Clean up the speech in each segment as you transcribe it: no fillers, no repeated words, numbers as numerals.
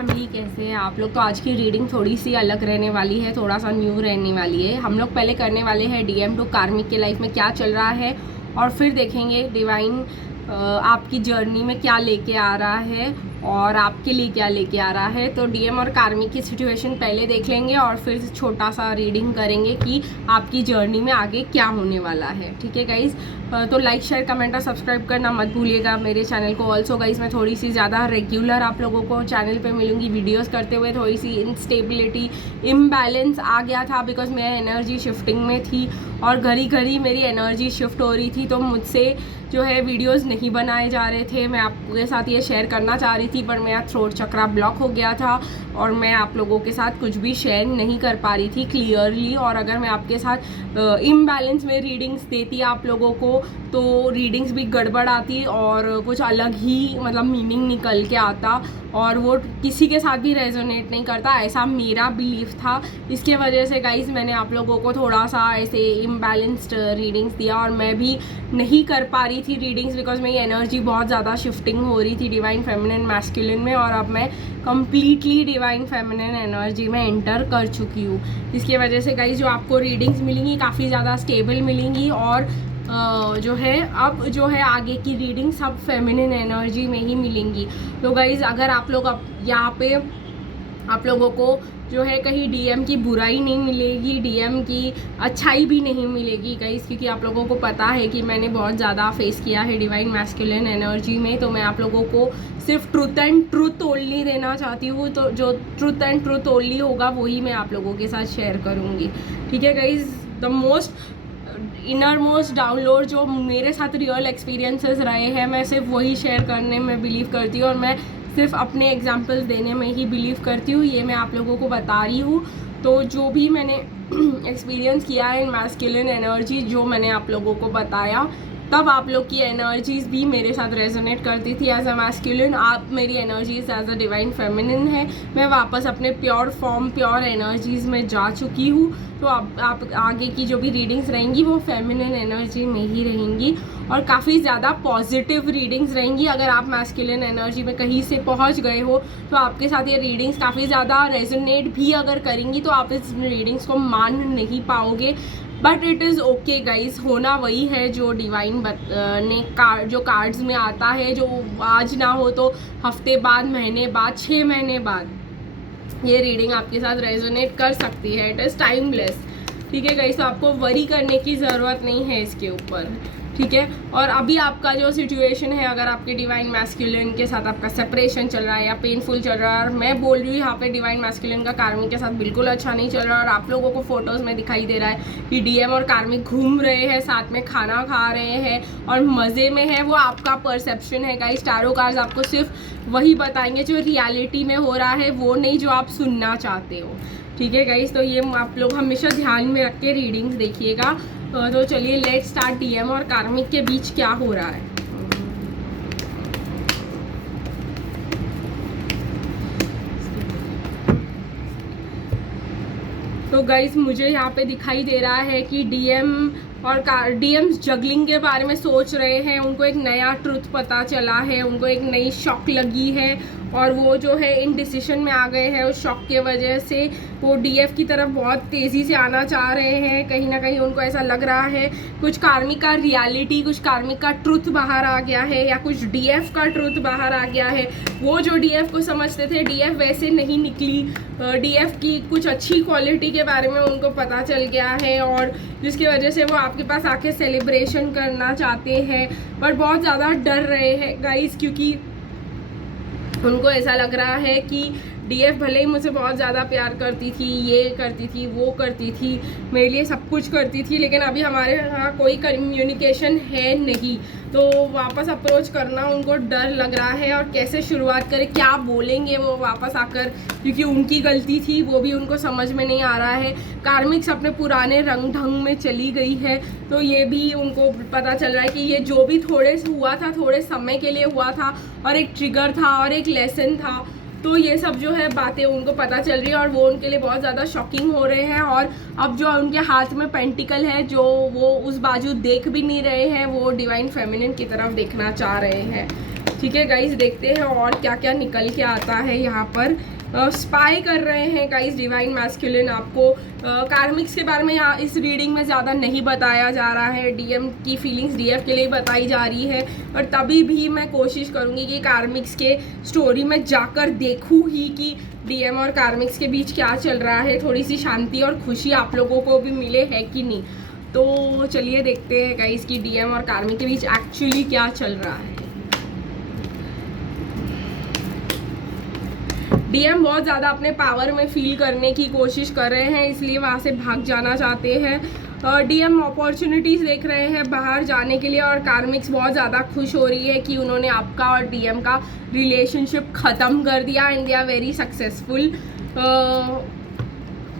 Family, कैसे हैं आप लोग। तो आज की रीडिंग थोड़ी सी अलग रहने वाली है, थोड़ा सा न्यू रहने वाली है। हम लोग पहले करने वाले हैं DM टू कार्मिक के लाइफ में क्या चल रहा है, और फिर देखेंगे डिवाइन आपकी जर्नी में क्या लेके आ रहा है और आपके लिए क्या लेके आ रहा है। तो DM और कार्मिक की सिचुएशन पहले देख लेंगे और फिर छोटा सा रीडिंग करेंगे कि आपकी जर्नी में आगे क्या होने वाला है। ठीक है गाइज, तो लाइक शेयर कमेंट और सब्सक्राइब करना मत भूलिएगा मेरे चैनल को। ऑल्सो गाइज, मैं थोड़ी सी ज़्यादा रेगुलर आप लोगों को चैनल पे मिलूंगी वीडियोस करते हुए। थोड़ी सी इंस्टेबिलिटी, इम्बैलेंस आ गया था बिकॉज मैं एनर्जी शिफ्टिंग में थी और घड़ी घड़ी मेरी एनर्जी शिफ्ट हो रही थी, तो मुझसे जो है वीडियोस नहीं बनाए जा रहे थे। मैं आपके साथ ये शेयर करना चाह रही थी पर मेरा थ्रोट चक्रा ब्लॉक हो गया था और मैं आप लोगों के साथ कुछ भी शेयर नहीं कर पा रही थी क्लियरली। और अगर मैं आपके साथ इम्बैलेंस में रीडिंग्स देती आप लोगों को तो रीडिंग्स भी गड़बड़ आती और कुछ अलग ही मतलब मीनिंग निकल के आता और वो किसी के साथ भी रेजोनेट नहीं करता, ऐसा मेरा बिलीफ था। इसके वजह से गाइज मैंने आप लोगों को थोड़ा सा ऐसे इम्बैलेंस्ड रीडिंग्स दिया और मैं भी नहीं कर पा रही थी रीडिंग्स बिकॉज मेरी एनर्जी बहुत ज़्यादा शिफ्टिंग हो रही थी डिवाइन फेमिनिन मैस्कुलिन में, और अब मैं कम्प्लीटली डिवाइन फेमिनिन एनर्जी में एंटर कर चुकी हूँ। इसकी वजह से गाइज जो आपको रीडिंग्स मिलेंगी काफ़ी ज़्यादा स्टेबल मिलेंगी और जो है अब जो है आगे की रीडिंग सब फेमिनिन एनर्जी में ही मिलेंगी। तो गाइज अगर आप लोग अब यहाँ पे आप लोगों को जो है कहीं DM की बुराई नहीं मिलेगी, DM की अच्छाई भी नहीं मिलेगी गाइस, क्योंकि आप लोगों को पता है कि मैंने बहुत ज़्यादा फेस किया है डिवाइन मैस्कुलिन एनर्जी में। तो मैं आप लोगों को सिर्फ ट्रूथ एंड ट्रूथ ओनली देना चाहती हूँ, तो जो ट्रूथ एंड ट्रूथ ओनली होगा वही मैं आप लोगों के साथ शेयर करूँगी। ठीक है guys, the most inner most download जो मेरे साथ रियल एक्सपीरियंसेस रहे हैं मैं सिर्फ वही शेयर करने में बिलीव करती हूँ और मैं सिर्फ अपने एग्जाम्पल्स देने में ही बिलीव करती हूँ। ये मैं आप लोगों को बता रही हूँ। तो जो भी मैंने एक्सपीरियंस किया है इन मैस्कुलिन एनर्जी, जो मैंने आप लोगों को बताया, तब आप लोग की एनर्जीज भी मेरे साथ रेजोनेट करती थी एज अ मैस्कुलिन। आप मेरी energies as a divine feminine है। मैं वापस अपने प्योर फॉर्म, प्योर एनर्जीज में जा चुकी हूँ। तो आप आगे की जो भी रीडिंग्स रहेंगी वो फेमिनिन एनर्जी में ही रहेंगी और काफ़ी ज़्यादा पॉजिटिव रीडिंग्स रहेंगी। अगर आप मैस्कुलिन एनर्जी में कहीं से पहुँच गए हो तो आपके साथ ये रीडिंग्स काफ़ी ज़्यादा रेजोनेट भी अगर करेंगी तो आप इस रीडिंग्स को मान नहीं पाओगे। But it is okay guys, होना वही है जो डिवाइन ने जो कार्ड्स में आता है, जो आज ना हो तो हफ्ते बाद, महीने बाद, 6 महीने बाद ये रीडिंग आपके साथ रेजोनेट कर सकती है। It is timeless. ठीक है गाइस, तो आपको वरी करने की ज़रूरत नहीं है इसके ऊपर। ठीक है, और अभी आपका जो सिचुएशन है, अगर आपके डिवाइन मैस्कुलिन के साथ आपका सेपरेशन चल रहा है या पेनफुल चल रहा है, और मैं बोल रही हूँ यहाँ पे डिवाइन मैस्कुलिन का कार्मिक के साथ बिल्कुल अच्छा नहीं चल रहा और आप लोगों को फोटोज़ में दिखाई दे रहा है कि DM और कार्मिक घूम रहे हैं, साथ में खाना खा रहे हैं और मज़े में है, वो आपका परसेप्शन है गाइस। टैरो कार्ड्स आपको सिर्फ वही बताएंगे जो रियलिटी में हो रहा है, वो नहीं जो आप सुनना चाहते हो। ठीक है गाइस, तो ये आप लोग हमेशा ध्यान में रख के रीडिंग्स देखिएगा। तो चलिए लेट्स स्टार्ट DM और कार्मिक के बीच क्या हो रहा है। तो गाइस मुझे यहाँ पे दिखाई दे रहा है कि DM और DMs जगलिंग के बारे में सोच रहे हैं। उनको एक नया ट्रुथ पता चला है, उनको एक नई शॉक लगी है और वो जो है इन डिसीजन में आ गए हैं। उस शॉक के वजह से वो DF की तरफ बहुत तेज़ी से आना चाह रहे हैं। कहीं ना कहीं उनको ऐसा लग रहा है कुछ कार्मिक का रियलिटी, कुछ कार्मिक का ट्रुथ बाहर आ गया है या कुछ DF का ट्रुथ बाहर आ गया है। वो जो DF को समझते थे DF वैसे नहीं निकली। DF की कुछ अच्छी क्वालिटी के बारे में उनको पता चल गया है और जिसकी वजह से वो आपके पास आके सेलिब्रेशन करना चाहते हैं, पर बहुत ज़्यादा डर रहे हैं गाइस, क्योंकि उनको ऐसा लग रहा है कि DF भले ही मुझसे बहुत ज़्यादा प्यार करती थी, ये करती थी, वो करती थी, मेरे लिए सब कुछ करती थी, लेकिन अभी हमारे यहाँ कोई कम्युनिकेशन है नहीं। तो वापस अप्रोच करना उनको डर लग रहा है और कैसे शुरुआत करें, क्या बोलेंगे वो वापस आकर, क्योंकि उनकी गलती थी वो भी उनको समझ में नहीं आ रहा है। कार्मिक्स अपने पुराने रंग ढंग में चली गई है, तो ये भी उनको पता चल रहा है कि ये जो भी थोड़े से हुआ था, थोड़े समय के लिए हुआ था और एक ट्रिगर था और एक लेसन था। तो ये सब जो है बातें उनको पता चल रही है और वो उनके लिए बहुत ज़्यादा शॉकिंग हो रहे हैं। और अब जो उनके हाथ में पेंटिकल है, जो वो उस बाजू देख भी नहीं रहे हैं, वो डिवाइन फेमिनिन की तरफ देखना चाह रहे हैं। ठीक है गाइज, देखते हैं और क्या क्या निकल के आता है यहाँ पर। स्पाई कर रहे हैं गाइज डिवाइन मैस्कुलिन। आपको कार्मिक्स के बारे में यहाँ इस रीडिंग में ज़्यादा नहीं बताया जा रहा है, डीएम की फीलिंग्स डीएफ के लिए बताई जा रही है, और तभी भी मैं कोशिश करूँगी कि कार्मिक्स के स्टोरी में जाकर देखूँ ही कि डीएम और कार्मिक्स के बीच क्या चल रहा है, थोड़ी सी शांति और खुशी आप लोगों को भी मिले है कि नहीं। तो चलिए देखते हैं गाइज कि डीएम और कार्मिक के बीच एक्चुअली क्या चल रहा है। डीएम बहुत ज़्यादा अपने पावर में फील करने की कोशिश कर रहे हैं, इसलिए वहाँ से भाग जाना चाहते हैं। डीएम अपॉर्चुनिटीज़ देख रहे हैं बाहर जाने के लिए, और कार्मिक्स बहुत ज़्यादा खुश हो रही है कि उन्होंने आपका और डीएम का रिलेशनशिप ख़त्म कर दिया and they are very successful.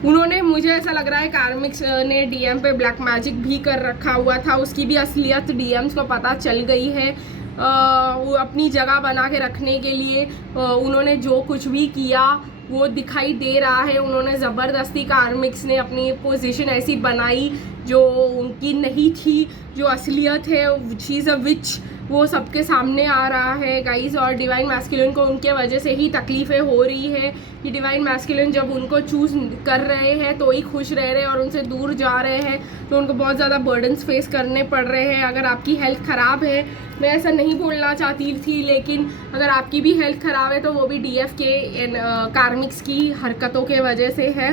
उन्होंने, मुझे ऐसा लग रहा है कार्मिक्स ने डीएम पे ब्लैक मैजिक भी कर रखा हुआ था, उसकी भी असलियत डीएम्स को पता चल गई है। वो अपनी जगह बना के रखने के लिए उन्होंने जो कुछ भी किया वो दिखाई दे रहा है। उन्होंने ज़बरदस्ती कार्मिक्स ने अपनी पोजीशन ऐसी बनाई जो उनकी नहीं थी, जो असलियत है शी इज़ अ विच, वो सबके सामने आ रहा है गाइस। और डिवाइन मैस्कुलिन को उनके वजह से ही तकलीफ़ें हो रही है कि डिवाइन मैस्कुलिन जब उनको चूज़ कर रहे हैं तो ही खुश रह रहे हैं, और उनसे दूर जा रहे हैं तो उनको बहुत ज़्यादा बर्डन्स फेस करने पड़ रहे हैं। अगर आपकी हेल्थ ख़राब है, मैं ऐसा नहीं बोलना चाहती थी, लेकिन अगर आपकी भी हेल्थ ख़राब है तो वो भी डीएफ के कार्मिक्स की हरकतों के वजह से है।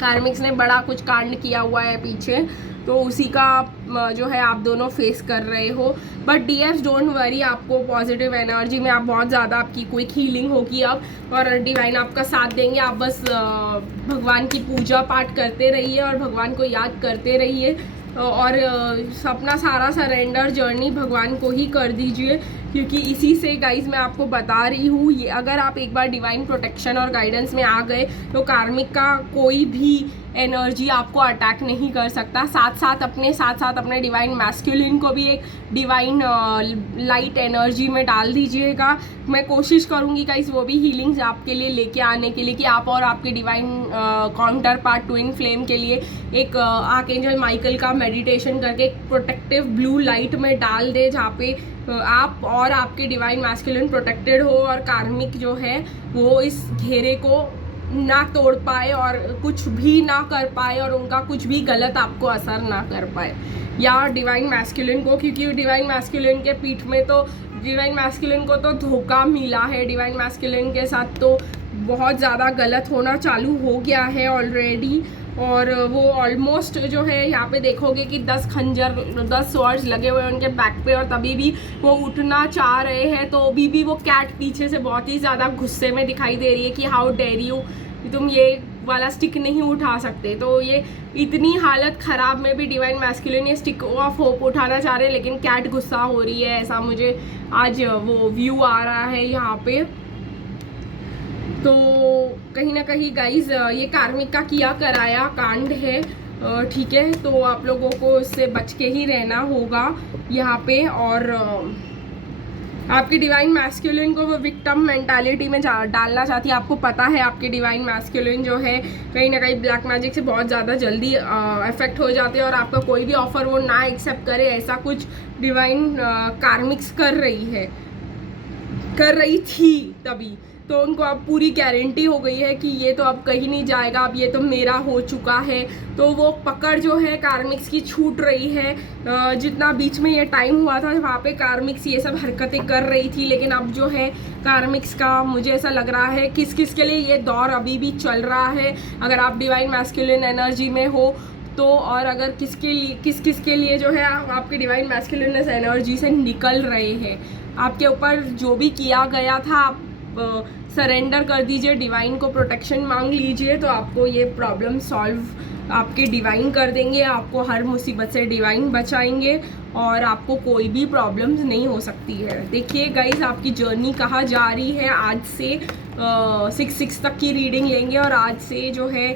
कार्मिक्स ने बड़ा कुछ कांड किया हुआ है पीछे, तो उसी का जो है आप दोनों फेस कर रहे हो। बट डीएफ डोंट वरी, आपको पॉजिटिव एनर्जी में आप बहुत ज़्यादा, आपकी क्विक हीलिंग होगी अब, और डिवाइन आपका साथ देंगे। आप बस भगवान की पूजा पाठ करते रहिए और भगवान को याद करते रहिए, और अपना सारा सरेंडर जर्नी भगवान को ही कर दीजिए, क्योंकि इसी से गाइज मैं आपको बता रही हूँ, ये अगर आप एक बार डिवाइन प्रोटेक्शन और गाइडेंस में आ गए तो कार्मिक का कोई भी एनर्जी आपको अटैक नहीं कर सकता। साथ साथ अपने डिवाइन मैस्कुलिन को भी एक डिवाइन लाइट एनर्जी में डाल दीजिएगा। मैं कोशिश करूँगी गाइस वो भी हीलिंग्स आपके लिए लेके आने के लिए, कि आप और आपके divine counter part twin flame के लिए एक आर्कएंजल माइकल का मेडिटेशन करके एक प्रोटेक्टिव ब्लू लाइट में डाल दे, जहाँ पे आप और आपके डिवाइन मैस्कुलिन प्रोटेक्टेड हो, और कार्मिक जो है वो इस घेरे को ना तोड़ पाए और कुछ भी ना कर पाए, और उनका कुछ भी गलत आपको असर ना कर पाए, या डिवाइन मैस्कुलिन को, क्योंकि डिवाइन मैस्कुलिन के पीठ में तो डिवाइन मैस्कुलिन को तो धोखा मिला है। डिवाइन मैस्कुलिन के साथ तो बहुत ज़्यादा गलत होना चालू हो गया है ऑलरेडी, और वो ऑलमोस्ट जो है यहाँ पे देखोगे कि 10 खंजर 10 स्वॉर्ड्स लगे हुए हैं उनके बैक पे, और तभी भी वो उठना चाह रहे हैं। तो अभी भी वो कैट पीछे से बहुत ही ज़्यादा गुस्से में दिखाई दे रही है कि हाउ डेयर यू, तुम ये वाला स्टिक नहीं उठा सकते। तो ये इतनी हालत ख़राब में भी डिवाइन मैस्कुलिन ये स्टिक ऑफ होप उठाना चाह रहे हैं, लेकिन कैट गुस्सा हो रही है, ऐसा मुझे आज वो व्यू आ रहा है यहाँ पे। तो कहीं ना कहीं गाइज ये कार्मिक का किया कराया कांड है, ठीक है। तो आप लोगों को इससे बच के ही रहना होगा यहाँ पे, और आपकी डिवाइन मैस्कुलिन को वो विक्टिम मेंटालिटी में डालना चाहती है। आपको पता है आपके डिवाइन मैस्कुलिन जो है कहीं ना कहीं ब्लैक मैजिक से बहुत ज़्यादा जल्दी अफेक्ट हो जाते हैं, और आपका कोई भी ऑफर वो ना एक्सेप्ट करे, ऐसा कुछ डिवाइन कार्मिक्स कर रही थी तभी। तो उनको अब पूरी गारंटी हो गई है कि ये तो अब कहीं नहीं जाएगा, अब ये तो मेरा हो चुका है। तो वो पकड़ जो है कार्मिक्स की छूट रही है। जितना बीच में ये टाइम हुआ था वहाँ पे कार्मिक्स ये सब हरकतें कर रही थी, लेकिन अब जो है कार्मिक्स का मुझे ऐसा लग रहा है किस के लिए ये दौर अभी भी चल रहा है। अगर आप डिवाइन मैस्कुलिन एनर्जी में हो तो, और अगर किस किस के लिए जो है आपके डिवाइन मैस्कुलिनस एनर्जी से निकल रहे हैं, आपके ऊपर जो भी किया गया था आप सरेंडर कर दीजिए, डिवाइन को प्रोटेक्शन मांग लीजिए, तो आपको ये प्रॉब्लम सॉल्व आपके डिवाइन कर देंगे। आपको हर मुसीबत से डिवाइन बचाएंगे और आपको कोई भी प्रॉब्लम्स नहीं हो सकती है। देखिए गाइस आपकी जर्नी कहाँ जा रही है। आज से 6/6 तक की रीडिंग लेंगे, और आज से जो है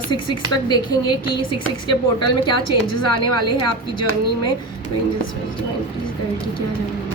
6/6 तक देखेंगे कि 6/6 के पोर्टल में क्या चेंजेस आने वाले हैं आपकी जर्नी में। तो एंजल्स प्लीज गाइड की क्या जर्नी।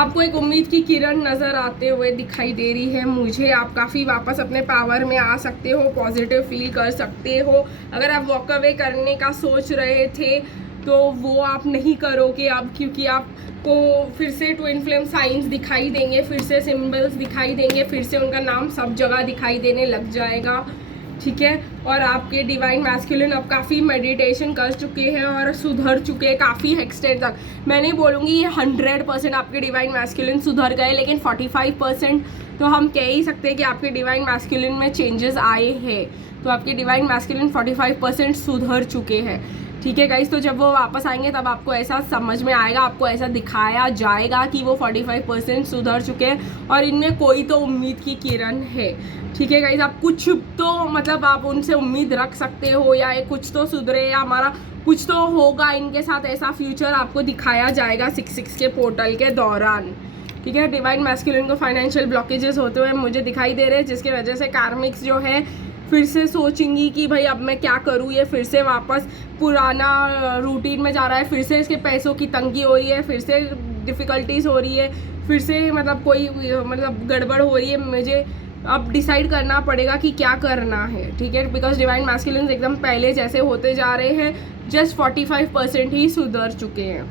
आपको एक उम्मीद की किरण नज़र आते हुए दिखाई दे रही है मुझे। आप काफ़ी वापस अपने पावर में आ सकते हो, पॉजिटिव फील कर सकते हो। अगर आप वॉक अवे करने का सोच रहे थे तो वो आप नहीं करोगे अब, क्योंकि आपको फिर से ट्विन फ्लेम साइंस दिखाई देंगे, फिर से सिंबल्स दिखाई देंगे, फिर से उनका नाम सब जगह दिखाई देने लग जाएगा, ठीक है। और आपके डिवाइन मैस्कुलिन अब काफ़ी मेडिटेशन कर चुके हैं और सुधर चुके हैं काफ़ी एक्सटेंड तक। मैं नहीं बोलूँगी ये 100% आपके डिवाइन मैस्कुलिन सुधर गए, लेकिन 45% तो हम कह ही सकते हैं कि आपके डिवाइन मैस्कुलिन में चेंजेस आए हैं। तो आपके डिवाइन मैस्कुलिन 45% सुधर चुके हैं, ठीक है गाइस। तो जब वो वापस आएंगे तब आपको ऐसा समझ में आएगा, आपको ऐसा दिखाया जाएगा कि वो 45% सुधर चुके हैं और इनमें कोई तो उम्मीद की किरण है, ठीक है गाइस। आप कुछ तो मतलब आप उनसे उम्मीद रख सकते हो, या कुछ तो सुधरे, या हमारा कुछ तो होगा इनके साथ, ऐसा फ्यूचर आपको दिखाया जाएगा 6/6 के पोर्टल के दौरान, ठीक है। डिवाइन मैस्कुलिन को फाइनेंशियल ब्लॉकेजेस होते हुए मुझे दिखाई दे रहे हैं, जिसकी वजह से कार्मिक्स जो है फिर से सोचेंगी कि भाई अब मैं क्या करूँ, ये फिर से वापस पुराना रूटीन में जा रहा है, फिर से इसके पैसों की तंगी हो रही है, फिर से डिफ़िकल्टीज हो रही है, फिर से मतलब कोई मतलब गड़बड़ हो रही है। मुझे अब डिसाइड करना पड़ेगा कि क्या करना है, ठीक है। बिकॉज डिवाइन मैस्कुलिन एकदम पहले जैसे होते जा रहे हैं, जस्ट 45% ही सुधर चुके हैं।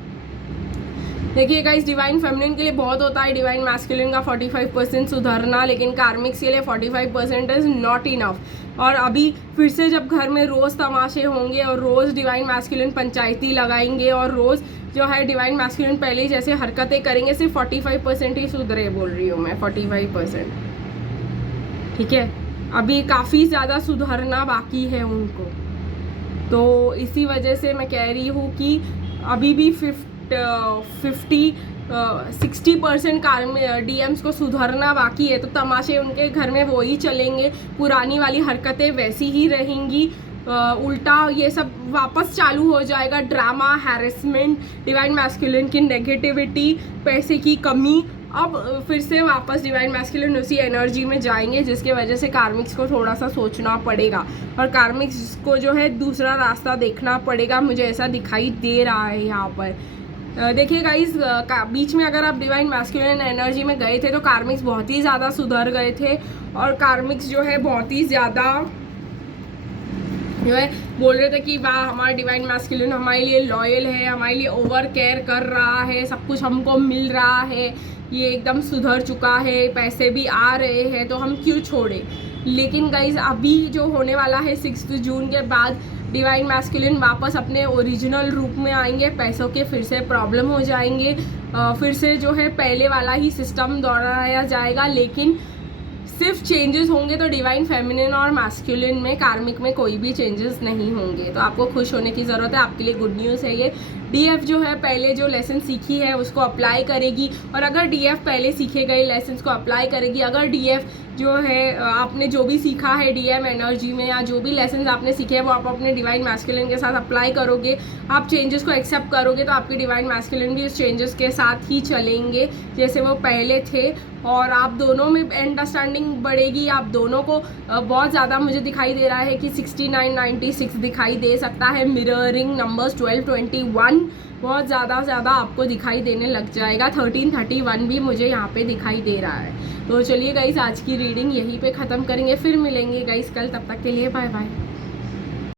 देखिए गाइस, डिवाइन फेमिनिन के लिए बहुत होता है डिवाइन मैस्कुलिन का 45% सुधरना, लेकिन कार्मिक्स के लिए 45% इज़ नॉट इनफ। और अभी फिर से जब घर में रोज़ तमाशे होंगे और रोज़ डिवाइन मैस्कुलिन पंचायती लगाएंगे और रोज़ जो है डिवाइन मैस्कुलिन पहले जैसे हरकतें करेंगे, सिर्फ 45% ही सुधरे, बोल रही हूँ मैं 45%, ठीक है। अभी काफ़ी ज़्यादा सुधरना बाकी है उनको, तो इसी वजह से मैं कह रही हूँ कि अभी भी 60% DMs को सुधरना बाकी है। तो तमाशे उनके घर में वो ही चलेंगे, पुरानी वाली हरकतें वैसी ही रहेंगी, उल्टा ये सब वापस चालू हो जाएगा। ड्रामा, हैरेसमेंट, डिवाइन मैस्कुलिन की नेगेटिविटी, पैसे की कमी, अब फिर से वापस डिवाइन मैस्कुलिन उसी एनर्जी में जाएंगे, जिसके वजह से कार्मिक्स को थोड़ा सा सोचना पड़ेगा और कार्मिक्स को जो है दूसरा रास्ता देखना पड़ेगा। मुझे ऐसा दिखाई दे रहा है यहाँ पर। देखिए गाइस, बीच में अगर आप डिवाइन मैस्कुलिन एनर्जी में गए थे तो कार्मिक्स बहुत ही ज़्यादा सुधर गए थे और कार्मिक्स जो है बहुत ही ज़्यादा जो है बोल रहे थे कि वाह हमारा डिवाइन मैस्कुलिन हमारे लिए लॉयल है, हमारे लिए ओवर केयर कर रहा है, सब कुछ हमको मिल रहा है, ये एकदम सुधर चुका है, पैसे भी आ रहे हैं, तो हम क्यों छोड़े। लेकिन गाइस, अभी जो होने वाला है 6 जून के बाद डिवाइन मैस्कुलिन वापस अपने ओरिजिनल रूप में आएंगे, पैसों के फिर से प्रॉब्लम हो जाएंगे, फिर से जो है पहले वाला ही सिस्टम दोहराया जाएगा, लेकिन सिर्फ चेंजेस होंगे तो डिवाइन फेमिनिन और मैस्कुलिन में, कार्मिक में कोई भी चेंजेस नहीं होंगे। तो आपको खुश होने की ज़रूरत है, आपके लिए गुड न्यूज़ है ये। DF जो है पहले जो लेसन सीखी है उसको अप्लाई करेगी, और अगर DF पहले सीखे गए लेसन्स को अप्लाई करेगी, अगर DF जो है आपने जो भी सीखा है DM एनर्जी में या जो भी लेसन आपने सीखे हैं वो आप अपने डिवाइन मैस्कुलिन के साथ अप्लाई करोगे, आप चेंजेस को एक्सेप्ट करोगे, तो आपके डिवाइन मैस्कुलिन भी उस चेंजेस के साथ ही चलेंगे जैसे वो पहले थे, और आप दोनों में अंडरस्टैंडिंग बढ़ेगी। आप दोनों को बहुत ज़्यादा मुझे दिखाई दे रहा है कि 69, 96 दिखाई दे सकता है। मिररिंग नंबर्स 12, 21 बहुत ज़्यादा आपको दिखाई देने लग जाएगा। 13, 31 भी मुझे यहाँ पे दिखाई दे रहा है। तो चलिए गाइस, आज की रीडिंग यहीं पे ख़त्म करेंगे, फिर मिलेंगे गाइस कल, तब तक के लिए बाय बाय।